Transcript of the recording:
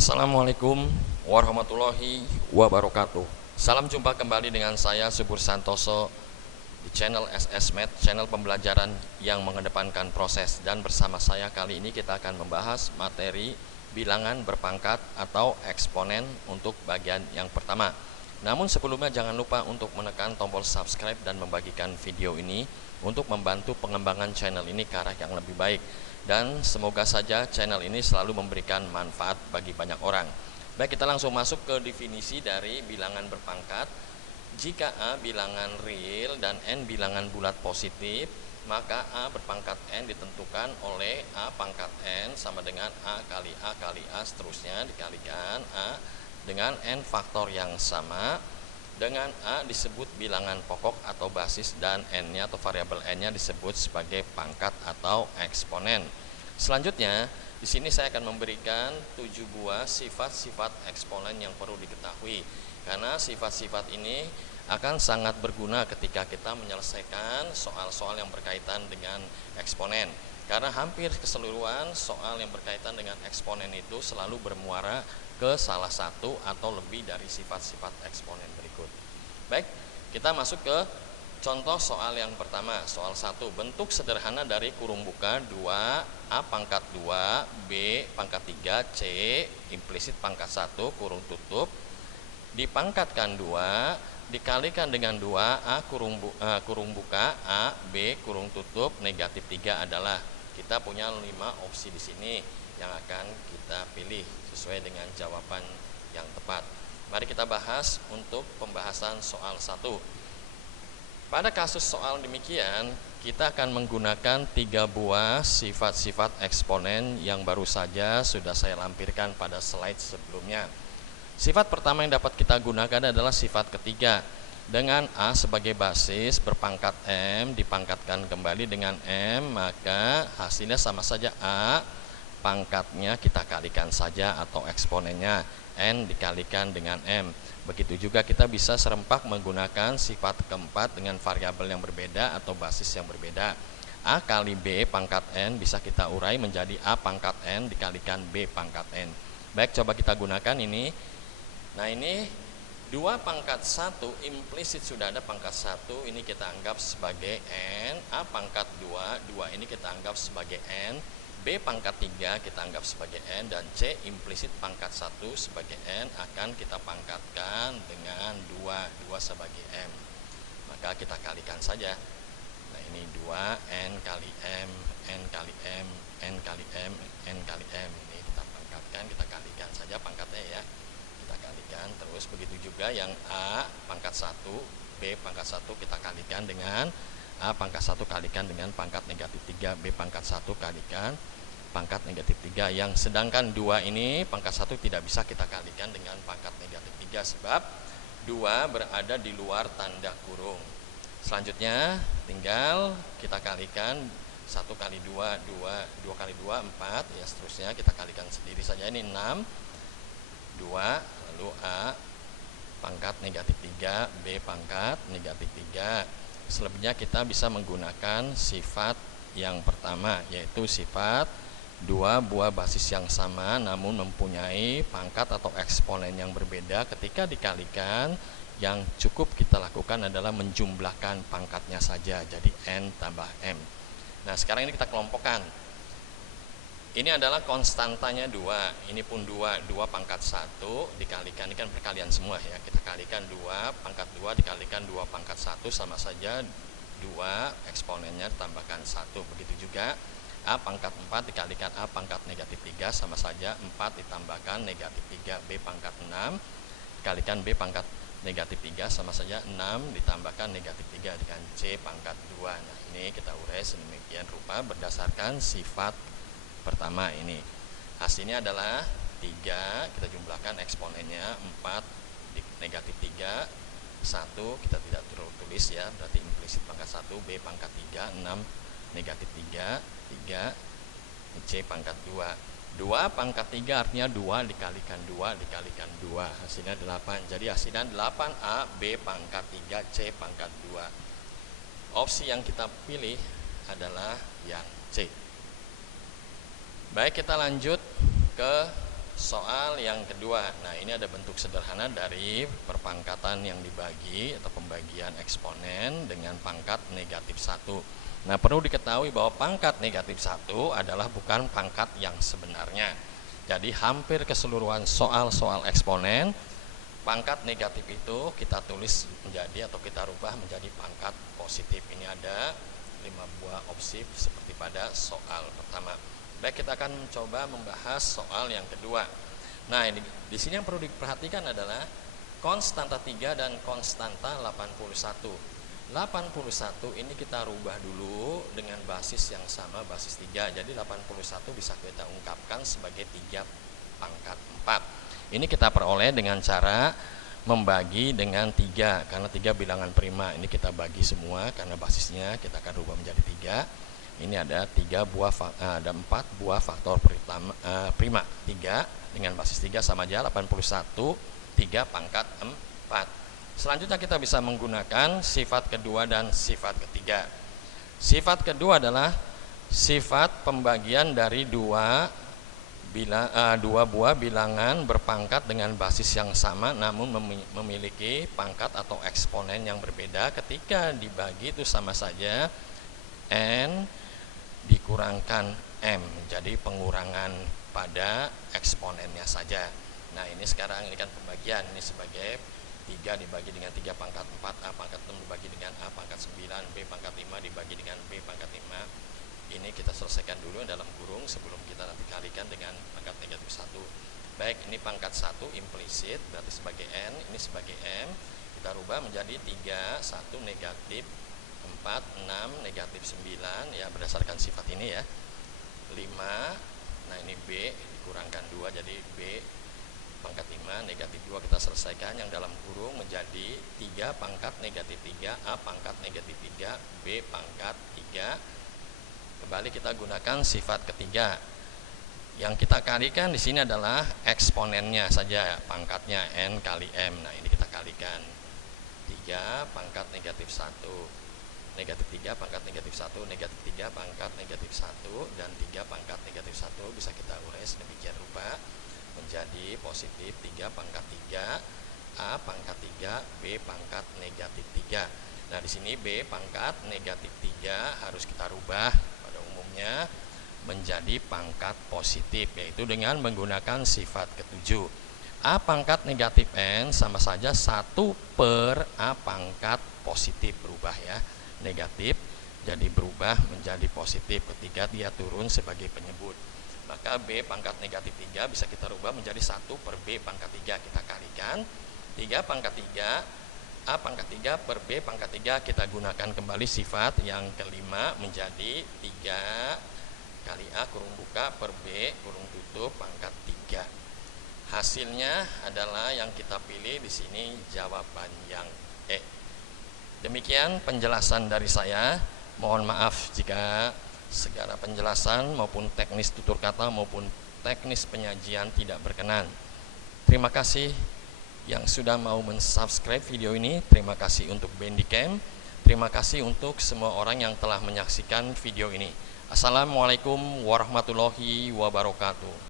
Assalamualaikum warahmatullahi wabarakatuh. Salam jumpa kembali dengan saya Subur Santoso di channel SSMath, channel pembelajaran yang mengedepankan proses. Dan bersama saya kali ini kita akan membahas materi bilangan berpangkat atau eksponen untuk bagian yang pertama. Namun sebelumnya jangan lupa untuk menekan tombol subscribe dan membagikan video ini untuk membantu pengembangan channel ini ke arah yang lebih baik. Dan semoga saja channel ini selalu memberikan manfaat bagi banyak orang. Baik, kita langsung masuk ke definisi dari bilangan berpangkat. Jika A bilangan real dan N bilangan bulat positif, maka A berpangkat N ditentukan oleh A pangkat N sama dengan A kali A kali A seterusnya dikalikan A dengan N faktor yang sama. Dengan A disebut bilangan pokok atau basis dan N-nya atau variabel N-nya disebut sebagai pangkat atau eksponen. Selanjutnya, di sini saya akan memberikan 7 buah sifat-sifat eksponen yang perlu diketahui. Karena sifat-sifat ini akan sangat berguna ketika kita menyelesaikan soal-soal yang berkaitan dengan eksponen. Karena hampir keseluruhan soal yang berkaitan dengan eksponen itu selalu bermuara ke salah satu atau lebih dari sifat-sifat eksponen berikut. Baik, kita masuk ke contoh soal yang pertama. Soal 1, bentuk sederhana dari kurung buka 2, A pangkat 2, B pangkat 3, C implisit pangkat 1, kurung tutup, dipangkatkan 2, dikalikan dengan 2, A kurung buka, A, B kurung tutup, negatif 3 adalah. Kita punya 5 opsi di sini yang akan kita pilih sesuai dengan jawaban yang tepat. Mari kita bahas untuk pembahasan soal 1. Pada kasus soal demikian, kita akan menggunakan 3 buah sifat-sifat eksponen yang baru saja sudah saya lampirkan pada slide sebelumnya. Sifat pertama yang dapat kita gunakan adalah sifat ketiga. Dengan A sebagai basis berpangkat M dipangkatkan kembali dengan M, maka hasilnya sama saja A pangkatnya kita kalikan saja atau eksponennya N dikalikan dengan M. Begitu juga kita bisa serempak menggunakan sifat keempat dengan variabel yang berbeda atau basis yang berbeda. A kali B pangkat N bisa kita urai menjadi A pangkat N dikalikan B pangkat N. Baik, coba kita gunakan ini. Nah, ini 2 pangkat 1 implisit sudah ada pangkat 1, ini kita anggap sebagai N. A pangkat 2, 2 ini kita anggap sebagai N. B pangkat 3 kita anggap sebagai N, dan C implisit pangkat 1 sebagai N akan kita pangkatkan dengan 2 sebagai M. Maka kita kalikan saja. Nah, ini 2 N kali M, N kali M, N kali M, N kali M. Ini kita pangkatkan, kita kalikan saja pangkatnya ya. Kita kalikan terus. Begitu juga yang A pangkat 1, B pangkat 1 kita kalikan dengan A pangkat 1 kalikan dengan pangkat negatif 3, B pangkat 1 kalikan pangkat negatif 3. Yang sedangkan 2 ini pangkat 1 tidak bisa kita kalikan dengan pangkat negatif 3 sebab 2 berada di luar tanda kurung. Selanjutnya tinggal kita kalikan 1 kali 2, 2 kali 2, 4 ya, seterusnya kita kalikan sendiri saja. Ini 6, 2, lalu A pangkat negatif 3, B pangkat negatif 3. Selebihnya kita bisa menggunakan sifat yang pertama, yaitu sifat 2 buah basis yang sama namun mempunyai pangkat atau eksponen yang berbeda. Ketika dikalikan, yang cukup kita lakukan adalah menjumlahkan pangkatnya saja, jadi N tambah M. Nah, sekarang ini kita kelompokkan. Ini adalah konstantanya 2, ini pun 2 pangkat 1 dikalikan, ini kan perkalian semua ya, kita kalikan 2 pangkat 2 dikalikan 2 pangkat 1 sama saja 2 eksponennya ditambahkan 1. Begitu juga A pangkat 4 dikalikan A pangkat negatif 3 sama saja 4 ditambahkan negatif 3. B pangkat 6 dikalikan B pangkat negatif 3 sama saja 6 ditambahkan negatif 3 dengan C pangkat 2. Nah, ini kita urai sedemikian rupa berdasarkan sifat pertama ini. Hasilnya adalah 3, kita jumlahkan eksponennya 4 negatif 3, 1 kita tidak tulis ya, berarti implisit pangkat 1, B pangkat 3, 6 negatif 3, 3 C pangkat 2. 2 pangkat 3 artinya 2 dikalikan 2 dikalikan 2, hasilnya 8. Jadi hasilnya 8A B pangkat 3 C pangkat 2. Opsi yang kita pilih adalah yang C. Baik, kita lanjut ke soal yang kedua. Nah, ini ada bentuk sederhana dari perpangkatan yang dibagi atau pembagian eksponen dengan pangkat negatif 1. Nah, perlu diketahui bahwa pangkat negatif 1 adalah bukan pangkat yang sebenarnya. Jadi hampir keseluruhan soal-soal eksponen, pangkat negatif itu kita tulis menjadi atau kita rubah menjadi pangkat positif. Ini ada 5 buah opsi seperti pada soal pertama. Baik, kita akan coba membahas soal yang kedua. Nah, ini di sini yang perlu diperhatikan adalah konstanta 3 dan konstanta 81. 81 ini kita rubah dulu dengan basis yang sama, basis 3. Jadi 81 bisa kita ungkapkan sebagai 3 pangkat 4. Ini kita peroleh dengan cara membagi dengan 3, karena 3 bilangan prima. Ini kita bagi semua karena basisnya kita akan rubah menjadi 3. Ini ada 4 buah faktor prima. 3 dengan basis 3 sama aja 81, 3 pangkat 4. Selanjutnya kita bisa menggunakan sifat kedua dan sifat ketiga. Sifat kedua adalah sifat pembagian dari dua buah bilangan berpangkat dengan basis yang sama namun memiliki pangkat atau eksponen yang berbeda. Ketika dibagi itu sama saja, n dikurangkan m, jadi pengurangan pada eksponennya saja. Nah, ini sekarang ini kan pembagian, ini sebagai 3 dibagi dengan 3 pangkat 4, A pangkat 6 dibagi dengan A pangkat 9, B pangkat 5 dibagi dengan B pangkat 5. Ini kita selesaikan dulu dalam kurung sebelum kita nanti kalikan dengan pangkat negatif 1. Baik, ini pangkat 1 implisit, berarti sebagai n, ini sebagai m. Kita rubah menjadi 3, 1 negatif 4, 6, negatif 9, ya berdasarkan sifat ini ya. 5, nah ini B dikurangkan 2, jadi B pangkat 5, negatif 2 kita selesaikan. Yang dalam kurung menjadi 3 pangkat negatif 3, A pangkat negatif 3, B pangkat 3. Kembali kita gunakan sifat ketiga. Yang kita kalikan di sini adalah eksponennya saja, pangkatnya n kali m. Nah, ini kita kalikan. 3 pangkat negatif 1, negatif 3 pangkat negatif 1, negatif 3 pangkat negatif 1, dan 3 pangkat negatif 1 bisa kita urai sedemikian rupa menjadi positif 3 pangkat 3, A pangkat 3, B pangkat negatif 3. Nah, di sini B pangkat negatif 3 harus kita rubah pada umumnya menjadi pangkat positif, yaitu dengan menggunakan sifat ketujuh. A pangkat negatif n sama saja 1 per A pangkat positif, berubah ya, negatif jadi berubah menjadi positif ketika dia turun sebagai penyebut. Maka B pangkat negatif 3 bisa kita rubah menjadi 1 per B pangkat 3, kita kalikan. 3 pangkat 3, A pangkat 3 per B pangkat 3, kita gunakan kembali sifat yang kelima menjadi 3 kali A kurung buka per B kurung tutup pangkat 3. Hasilnya adalah yang kita pilih di sini, jawaban yang E. Demikian penjelasan dari saya. Mohon maaf jika segala penjelasan maupun teknis tutur kata maupun teknis penyajian tidak berkenan. Terima kasih yang sudah mau mensubscribe video ini. Terima kasih untuk Bandicam. Terima kasih untuk semua orang yang telah menyaksikan video ini. Assalamualaikum warahmatullahi wabarakatuh.